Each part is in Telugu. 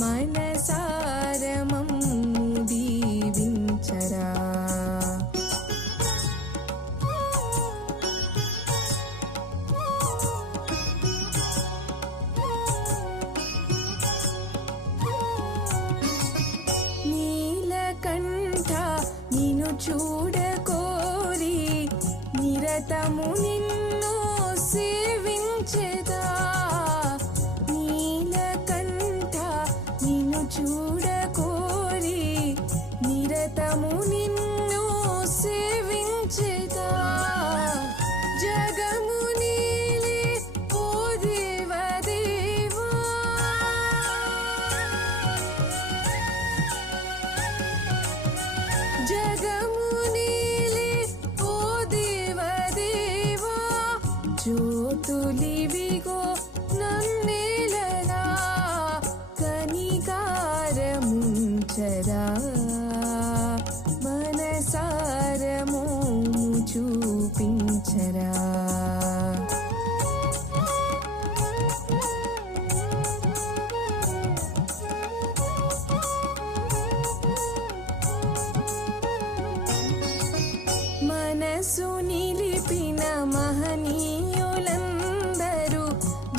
మనసారమము దీవించరా. నీలకంఠ నిన్ను చూ నిరతము మనసు నిలిపిన మహనీయులందరూ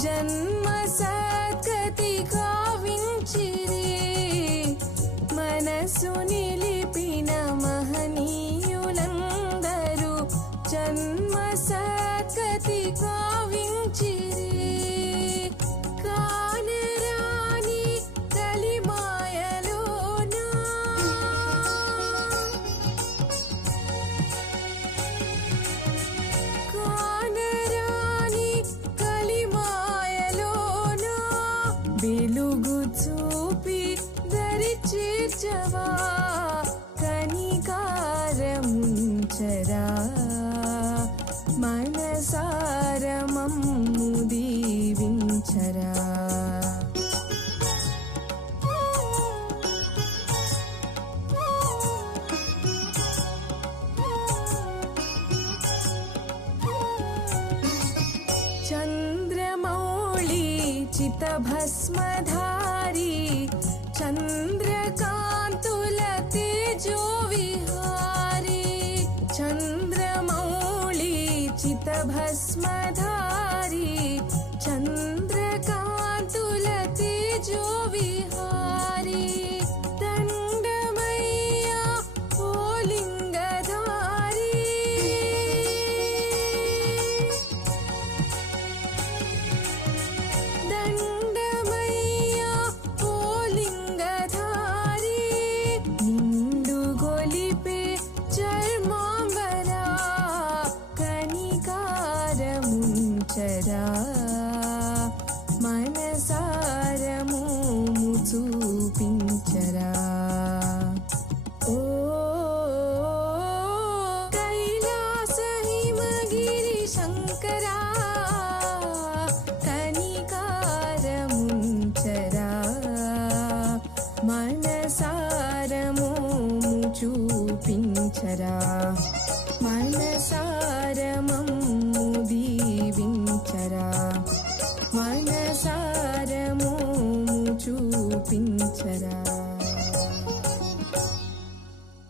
జన్మ సద్గతి కావించిరి. మనసు నిలిపిన మహనీయులందరూ జన్మ సద్గతి కా चरा मन दीविञ्चरा चन्द्रमौळी चितभस्मधारी चन्द्रकान्तुलते जो विहार। चंद्रमौली चितभस्मधारी चंद्रका रमुञ्चरा मन सारो ओ कैलासहिम गिरिशङ्करा धनिकाररा मनसारो